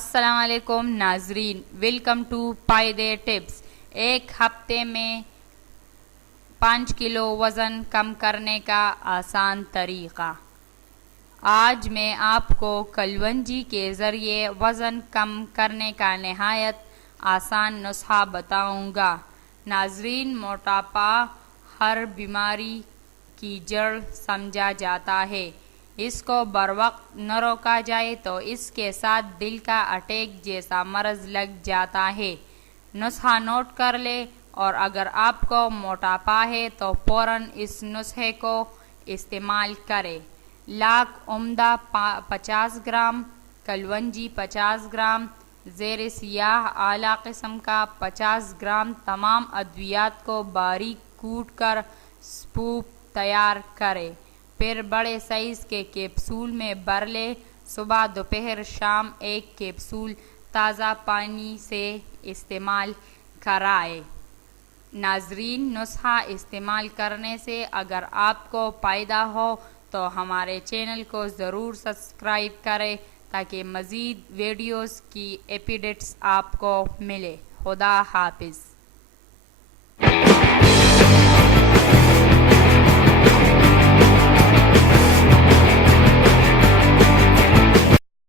السلام علیکم ناظرین، ویلکم ٹو پائیدے ٹپس۔ ایک ہفتے میں 5 کلو وزن کم کرنے کا آسان طریقہ۔ آج میں آپ کو کلونجی کے ذریعے وزن کم کرنے کا نہایت آسان نسخہ بتاؤں گا۔ ناظرین، موٹاپا ہر بیماری کی جڑ سمجھا جاتا ہے۔ اس کو بروقت نہ روکا جائے تو اس کے ساتھ دل کا اٹیک جیسا مرض لگ جاتا ہے۔ نسخہ نوٹ کر لے، اور اگر آپ کو موٹاپا ہے تو فوراً اس نسخے کو استعمال کریں۔ لاکھ عمدہ 50 گرام، کلونجی 50 گرام، زیر سیاہ اعلیٰ قسم کا 50 گرام۔ تمام ادویات کو باریک کوٹ کر سوپ تیار کریں، پھر بڑے سائز کے کیپسول میں بھر لیں۔ صبح، دوپہر، شام ایک کیپسول تازہ پانی سے استعمال کرائیں۔ ناظرین، نسخہ استعمال کرنے سے اگر آپ کو فائدہ ہو تو ہمارے چینل کو ضرور سبسکرائب کریں تاکہ مزید ویڈیوز کی اپڈیٹس آپ کو ملے۔ خدا حافظ۔